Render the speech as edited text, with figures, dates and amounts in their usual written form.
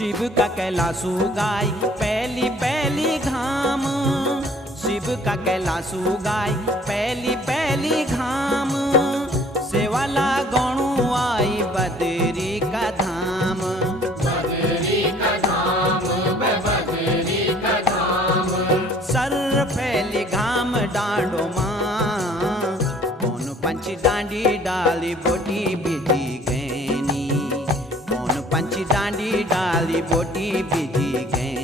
शिव का कैलाशु गाय पहली पहली घाम, शिव का कैलाशु गाय पहली पहली घाम, सेवाला गणु आई बदरी का धाम, बदरी का धाम, बदरी का धाम। सर फैली घाम डांडो माँ, कौन पंछी डांडी डाली बोटी बिजी गैनी, कौन पंछी डांडी डाली बोटी बिजी गैनी।